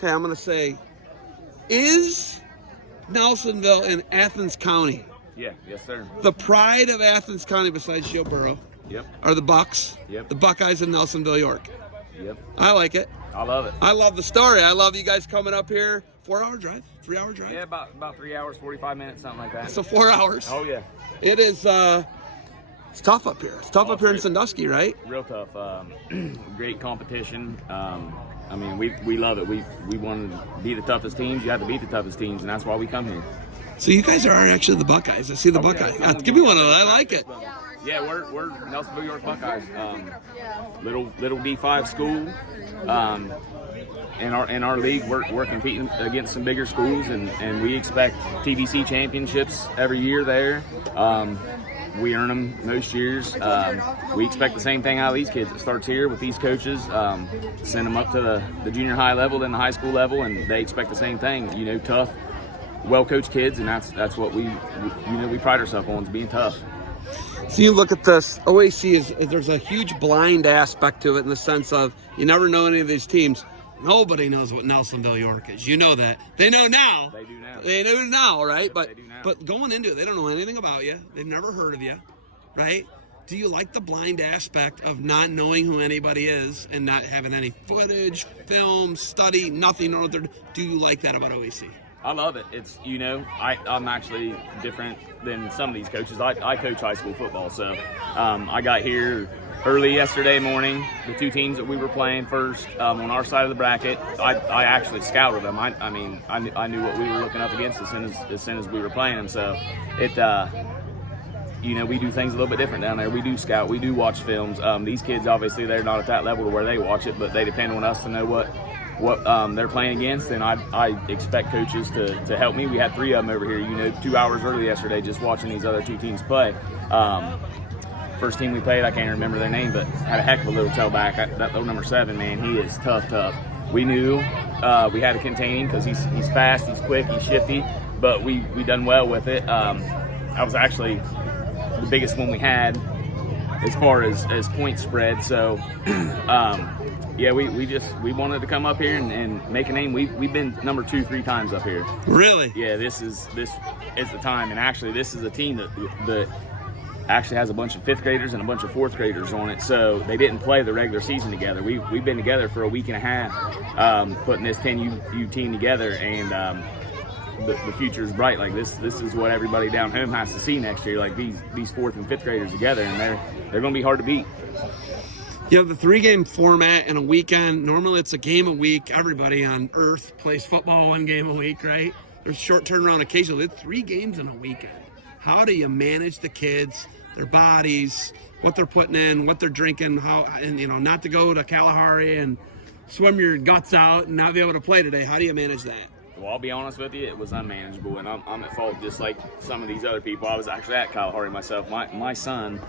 Okay, I'm going to say, is Nelsonville in Athens County Yeah, yes, sir. the pride of Athens County besides Joe Burrow? Yep. Are the Bucks? Yep. The Buckeyes in Nelsonville-York. Yep. I like it. I love it. I love the story. I love you guys coming up here. 4-hour drive? 3-hour drive? Yeah, about 3 hours, 45 minutes, something like that. So 4 hours. Oh, yeah. It is, it's tough up here. It's tough up here in Sandusky, right? Real tough. Great competition. I mean, we love it. We want to be the toughest teams. You have to beat the toughest teams, and that's why we come here. So you guys are actually the Buckeyes. I see the Buckeyes. Give me one of those. I like it. Yeah, we're Nelsonville-York Buckeyes. Little D5 school. In our league, we're competing against some bigger schools, and we expect TVC championships every year there. We earn them most years. We expect the same thing out of these kids. It starts here with these coaches, send them up to the junior high level, then the high school level, and they expect the same thing. You know, tough, well-coached kids, and that's what we pride ourselves on, is being tough. So you look at this, OAC there's a huge blind aspect to it in the sense of you never know any of these teams. Nobody knows what Nelsonville-York is. You know that. They know now. They do now. They know now, right? Yep, they do now. But going into it, they don't know anything about you. They've never heard of you, right? Do you like the blind aspect of not knowing who anybody is and not having any footage, film, study, nothing? Do you like that about OAC? I love it. It's, I'm actually different than some of these coaches. I coach high school football, so I got here early yesterday morning. The two teams that we were playing first on our side of the bracket, I actually scouted them. I knew what we were looking up against as soon as we were playing them. So we do things a little bit different down there. We do scout. We do watch films. These kids, obviously, they're not at that level to where they watch it, but they depend on us to know what they're playing against, and I expect coaches to help me. We had 3 of them over here, 2 hours early yesterday, just watching these other 2 teams play. First team we played, I can't remember their name, but had a heck of a little tailback. That little number 7, man, he is tough. We knew we had to contain him because he's fast, he's quick, he's shifty, but we done well with it. I was actually the biggest one we had as far as point spread. So, yeah, we wanted to come up here and make a name. We've been number 2 3 times up here. Really? Yeah, this is the time. And actually, this is a team that actually has a bunch of 5th graders and a bunch of 4th graders on it. So they didn't play the regular season together. We've been together for a week and a half, putting this 10U team together, and the future is bright. Like this is what everybody down home has to see next year. Like these 4th and 5th graders together, and they're going to be hard to beat. You have the 3-game format in a weekend. Normally it's a game a week. Everybody on earth plays football 1 game a week, right? There's short turnaround occasionally. 3 games in a weekend. How do you manage the kids, their bodies, what they're putting in, what they're drinking, not to go to Kalahari and swim your guts out and not be able to play today? How do you manage that? Well, I'll be honest with you, it was unmanageable, and I'm at fault just like some of these other people. I was actually at Kalahari myself. My son,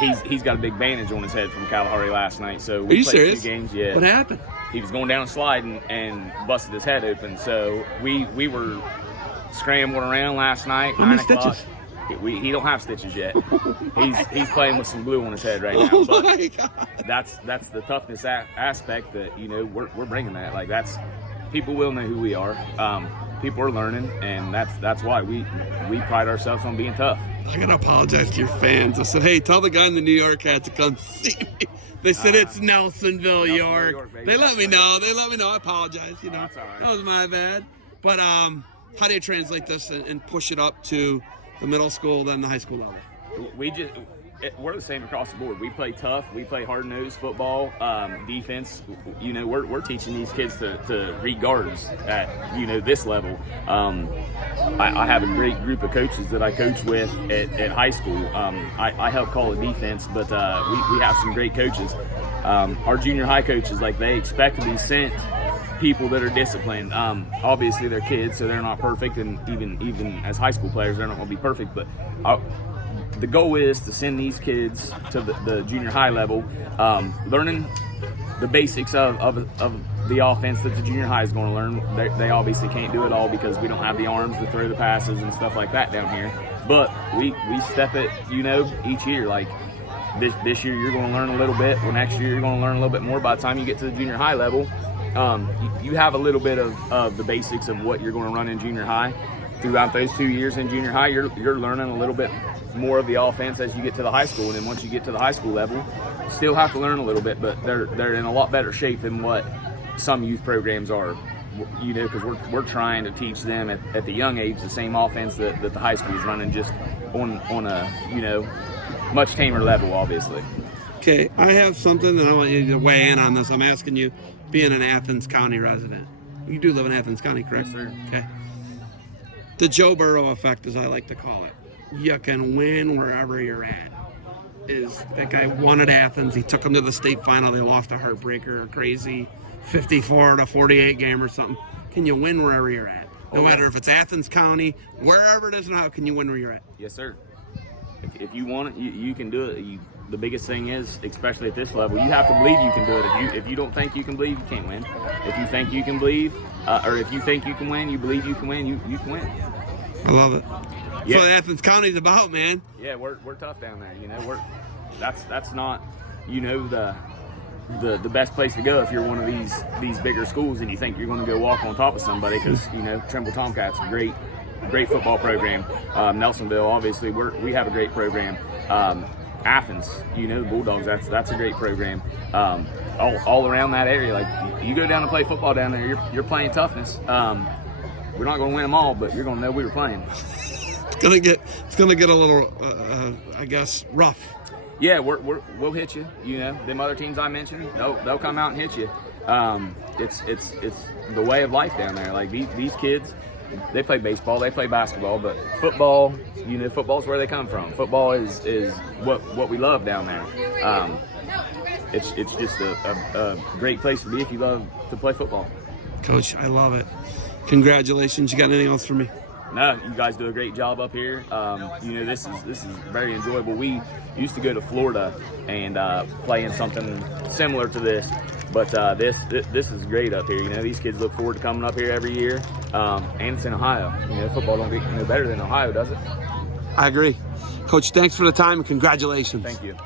he's got a big bandage on his head from Kalahari last night. So we Are you played serious? 2 games. Yeah. What happened? He was going down a slide and busted his head open. So we were scrambling around last night. How many stitches? He don't have stitches yet. He's playing with some glue on his head right now. Oh but my God. That's the toughness aspect that we're bringing that. Like people will know who we are. People are learning, and that's why we pride ourselves on being tough. I gotta apologize to your fans. I said, hey, tell the guy in the New York hat to come see me. They said it's Nelsonville-York. They let me know. I apologize. That's all right. That was my bad. But how do you translate this and push it up to the middle school, then the high school level? We're the same across the board. We play tough. We play hard-nosed football, defense. We're teaching these kids to read guards at this level. I have a great group of coaches that I coach with at high school. I help call the defense, but we have some great coaches. Our junior high coaches, they expect to be sent people that are disciplined. Obviously, they're kids, so they're not perfect, and even as high school players, they're not going to be perfect. But the goal is to send these kids to the junior high level, learning the basics of the offense that the junior high is going to learn. They obviously can't do it all because we don't have the arms to throw the passes and stuff like that down here. But we step it, each year. Like this year, you're going to learn a little bit. Well, next year, you're going to learn a little bit more. By the time you get to the junior high level, you have a little bit of the basics of what you're going to run in junior high. Throughout those 2 years in junior high, you're learning a little bit more of the offense as you get to the high school. And then once you get to the high school level, still have to learn a little bit, but they're in a lot better shape than what some youth programs are. Because we're trying to teach them at the young age the same offense that the high school is running, just on a much tamer level, obviously. Okay, I have something that I want you to weigh in on this. I'm asking you, being an Athens County resident. You do live in Athens County, correct? Yes, sir. Okay. The Joe Burrow effect, as I like to call it. You can win wherever you're at. That guy won at Athens. He took them to the state final. They lost a heartbreaker, a crazy 54-48 game or something. Can you win wherever you're at? No matter if it's Athens County, wherever it is now, can you win where you're at? Yes, sir. If you want it, you can do it. The biggest thing is, especially at this level, you have to believe you can do it. If you don't think you can believe, you can't win. If you think you can believe, or if you think you can win, you believe you can win, you can win. I love it. Yeah. That's what Athens County's about, man. Yeah, we're tough down there. That's not the best place to go if you're one of these bigger schools and you think you're going to go walk on top of somebody, because Trimble Tomcats, great football program. Nelsonville, obviously, we have a great program. Athens, the Bulldogs, that's a great program. All around that area, like you go down and play football down there, you're playing toughness. We're not going to win them all, but you're going to know we were playing. It's gonna get a little, I guess, rough. Yeah, we'll hit you. Them other teams I mentioned, they'll come out and hit you. It's the way of life down there. Like these kids, they play baseball, they play basketball, but football, football's where they come from. Football is what we love down there. It's just a great place to be if you love to play football. Coach, I love it. Congratulations. You got anything else for me? No, you guys do a great job up here. This is very enjoyable. We used to go to Florida and play in something similar to this, but this is great up here. These kids look forward to coming up here every year, and it's in Ohio. Football don't get no better than Ohio, does it? I agree. Coach, thanks for the time and congratulations. Thank you.